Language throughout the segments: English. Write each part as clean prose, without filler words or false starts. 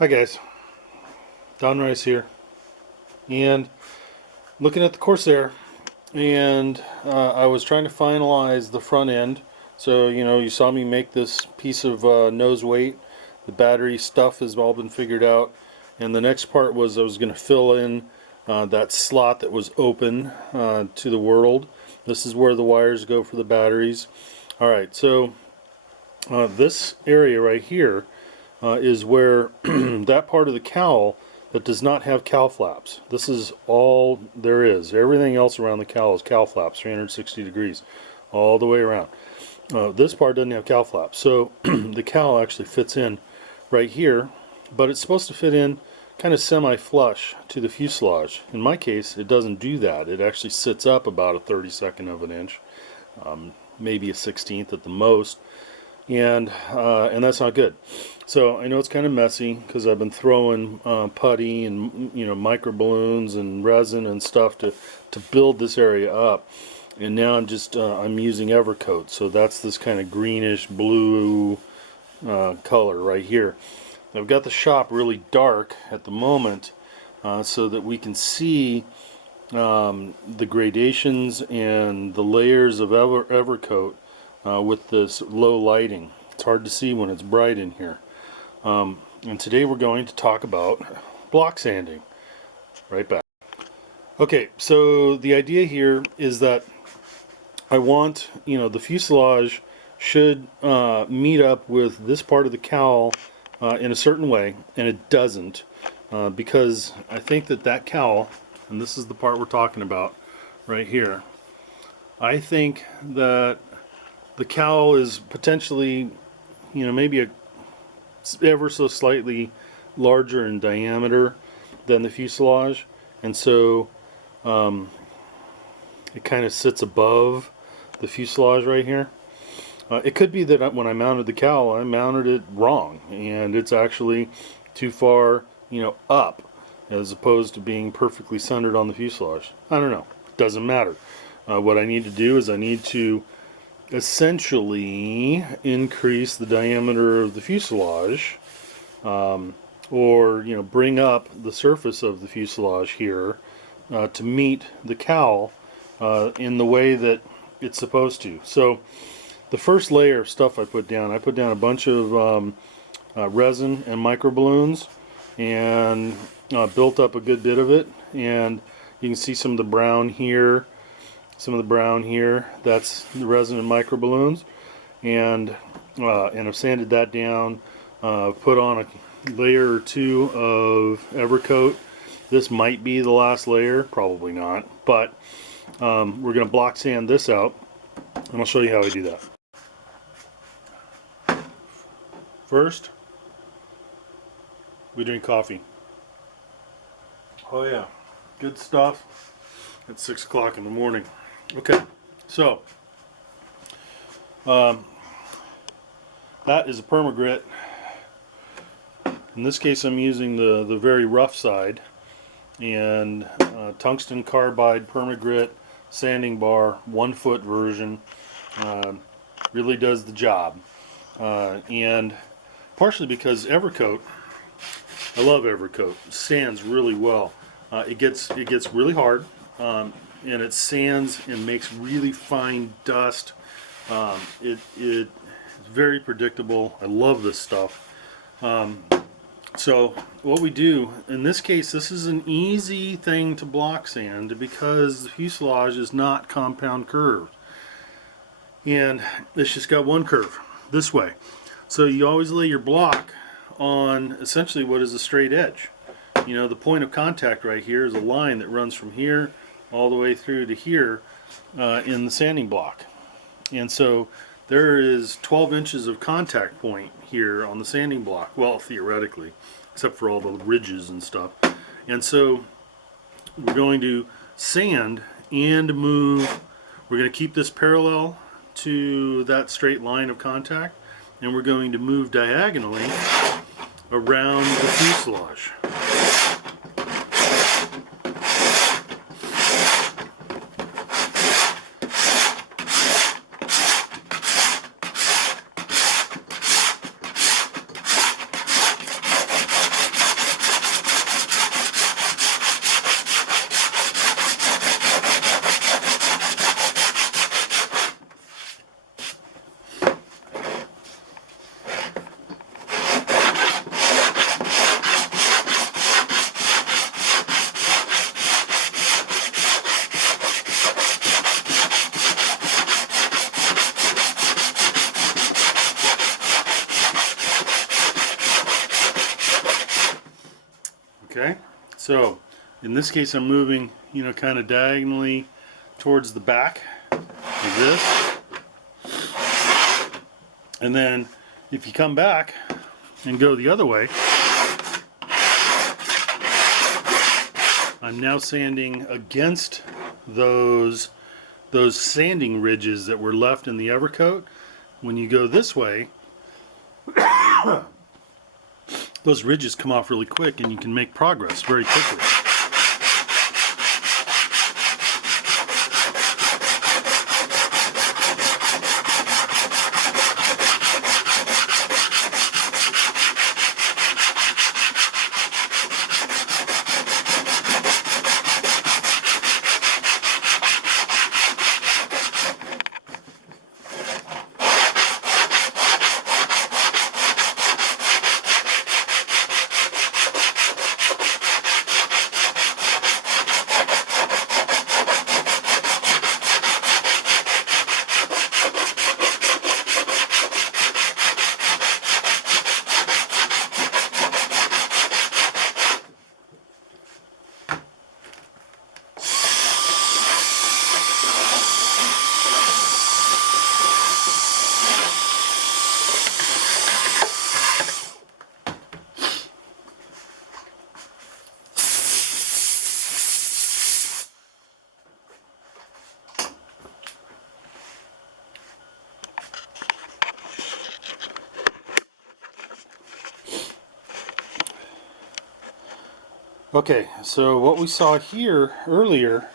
Hi guys, Don Rice here, and looking at the Corsair, and I was trying to finalize the front end. So you saw me make this piece of nose weight. The battery stuff has all been figured out, and the next part was I was going to fill in that slot that was open to the world. This is where the wires go for the batteries. All right, so this area right here is where that part of the cowl that does not have cowl flaps. This is all there is. Everything else around the cowl is cowl flaps, 360 degrees, all the way around. This part doesn't have cowl flaps, so the cowl actually fits in right here, but it's supposed to fit in kind of semi-flush to the fuselage. In my case, it doesn't do that. It actually sits up about a 32nd of an inch, maybe a 16th at the most, and that's not good. So I know it's kind of messy because I've been throwing putty and micro balloons and resin and stuff to build this area up, and now I'm using Evercoat, so that's this kind of greenish blue color right here. I've got the shop really dark at the moment so that we can see the gradations and the layers of Evercoat with this low lighting. It's hard to see when it's bright in here. And today we're going to talk about block sanding. Right back. Okay, so the idea here is that I want, the fuselage should meet up with this part of the cowl in a certain way, and it doesn't, because I think that cowl, and this is the part we're talking about right here, I think that the cowl is potentially, maybe ever so slightly larger in diameter than the fuselage, and so it kind of sits above the fuselage right here. It could be that when I mounted the cowl, I mounted it wrong, and it's actually too far, up, as opposed to being perfectly centered on the fuselage. I don't know. Doesn't matter. What I need to do is I need to essentially increase the diameter of the fuselage, or bring up the surface of the fuselage here to meet the cowl in the way that it's supposed to. So the first layer of stuff I put down a bunch of resin and micro balloons, and built up a good bit of it, and you can see some of the brown here, that's the resin and micro balloons, and I've sanded that down, put on a layer or two of Evercoat. This might be the last layer, probably not, but we're going to block sand this out, and I'll show you how I do that. First, we drink coffee. Oh yeah, good stuff at 6 o'clock in the morning. Okay, so that is a permagrit. In this case, I'm using the very rough side, and tungsten carbide permagrit sanding bar, 1 foot version, really does the job. And partially because Evercoat, I love Evercoat. It sands really well. It gets really hard, and it sands and makes really fine dust. It's very predictable. I love this stuff. So what we do in this case, this is an easy thing to block sand because the fuselage is not compound curved, and it's just got one curve this way. So you always lay your block on essentially what is a straight edge. The point of contact right here is a line that runs from here all the way through to here in the sanding block, and so there is 12 inches of contact point here on the sanding block, well, theoretically, except for all the ridges and stuff. And so we're going to sand and move. We're going to keep this parallel to that straight line of contact, and we're going to move diagonally around the fuselage. Okay, so in this case I'm moving, you know, kind of diagonally towards the back of this. And then if you come back and go the other way, I'm now sanding against those sanding ridges that were left in the Evercoat. When you go this way, those ridges come off really quick and you can make progress very quickly. Okay, so what we saw here earlier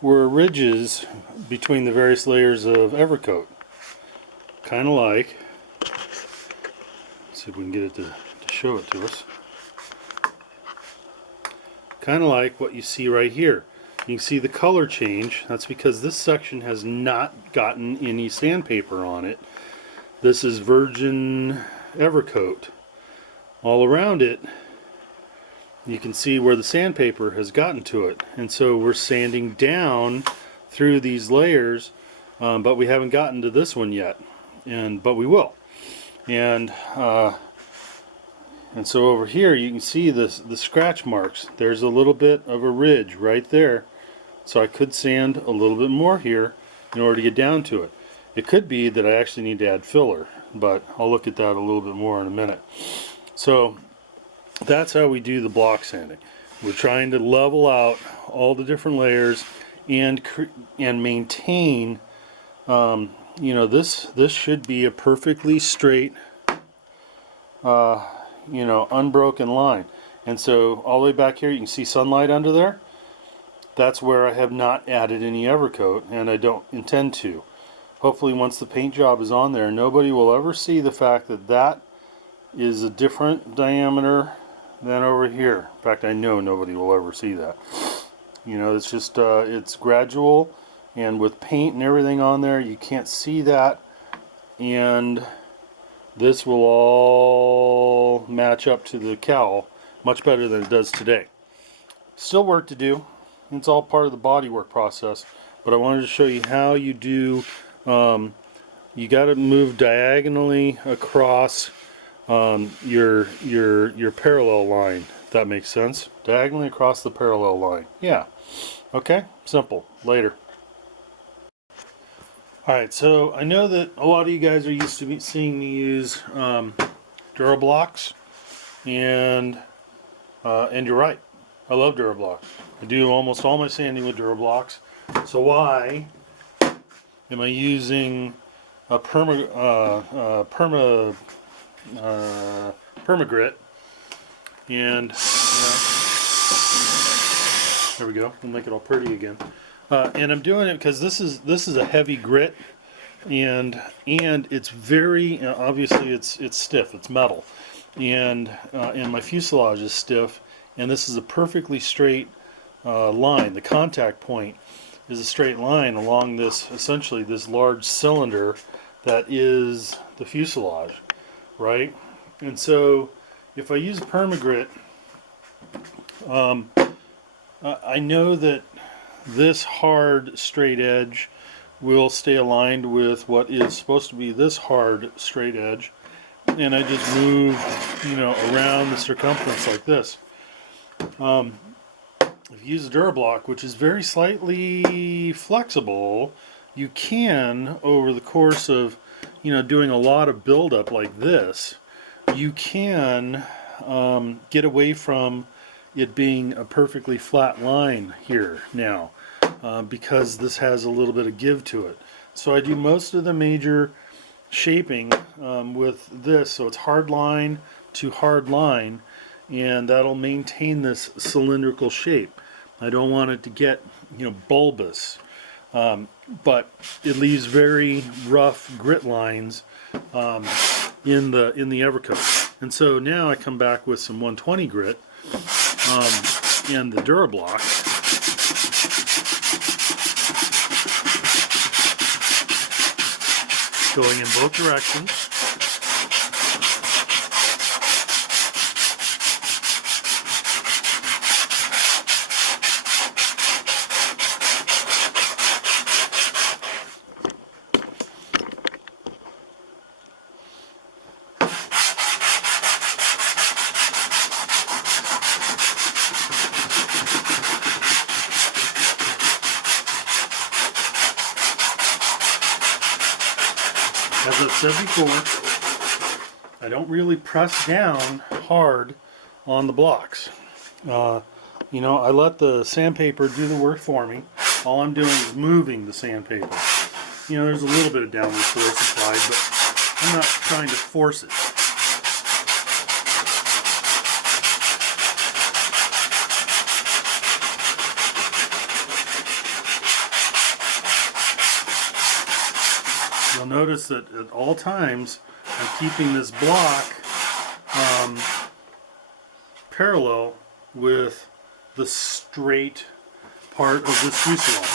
were ridges between the various layers of Evercoat. Kind of like, let's see if we can get it to show it to us. Kind of like what you see right here. You can see the color change. That's because this section has not gotten any sandpaper on it. This is virgin Evercoat. All around it, you can see where the sandpaper has gotten to it, and so we're sanding down through these layers, but we haven't gotten to this one yet, but we will. And so over here you can see the scratch marks. There's a little bit of a ridge right there, so I could sand a little bit more here in order to get down to it. It could be that I actually need to add filler, but I'll look at that a little bit more in a minute. So that's how we do the block sanding. We're trying to level out all the different layers and maintain, you know, this should be a perfectly straight, you know, unbroken line. And so all the way back here you can see sunlight under there. That's where I have not added any Evercoat, and I don't intend to. Hopefully once the paint job is on there, nobody will ever see the fact that that is a different diameter than over here. In fact, I know nobody will ever see that. You know, it's just it's gradual, and with paint and everything on there you can't see that, and this will all match up to the cowl much better than it does today. Still work to do. It's all part of the bodywork process, but I wanted to show you how you do. You got to move diagonally across your parallel line, if that makes sense. Diagonally across the parallel line. Yeah. Okay, simple. Later. Alright, so I know that a lot of you guys are used to seeing me use Durablocks, and you're right. I love Durablocks. I do almost all my sanding with Durablocks. So why am I using a Permagrit? And there we go. We'll make it all pretty again. And I'm doing it because this is a heavy grit, and it's very obviously it's stiff. It's metal, and my fuselage is stiff. And this is a perfectly straight line. The contact point is a straight line along this, essentially this large cylinder that is the fuselage, right? And so if I use Permagrit, I know that this hard straight edge will stay aligned with what is supposed to be this hard straight edge, and I just move, you know, around the circumference like this. If you use a Durablock, which is very slightly flexible, you can, over the course of, doing a lot of buildup like this, you can get away from it being a perfectly flat line here now, because this has a little bit of give to it. So I do most of the major shaping with this, so it's hard line to hard line, and that'll maintain this cylindrical shape. I don't want it to get bulbous, but it leaves very rough grit lines in the Evercoat. And so now I come back with some 120 grit and the Durablock. Going in both directions. As I've said before, I don't really press down hard on the blocks. I let the sandpaper do the work for me. All I'm doing is moving the sandpaper. There's a little bit of downward force applied, but I'm not trying to force it. You'll notice that at all times I'm keeping this block parallel with the straight part of this fuselage.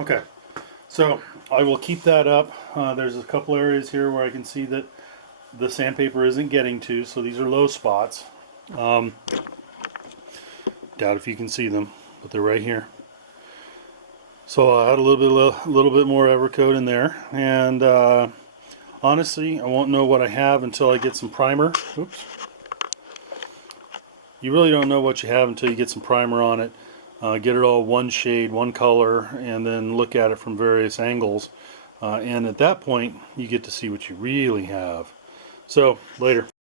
Okay, so I will keep that up. There's a couple areas here where I can see that the sandpaper isn't getting to, so these are low spots. Doubt if you can see them, but they're right here. So I had a little bit more Evercoat in there, and honestly, I won't know what I have until I get some primer. Oops. You really don't know what you have until you get some primer on it. Get it all one shade, one color, and then look at it from various angles. And at that point, you get to see what you really have. So, later.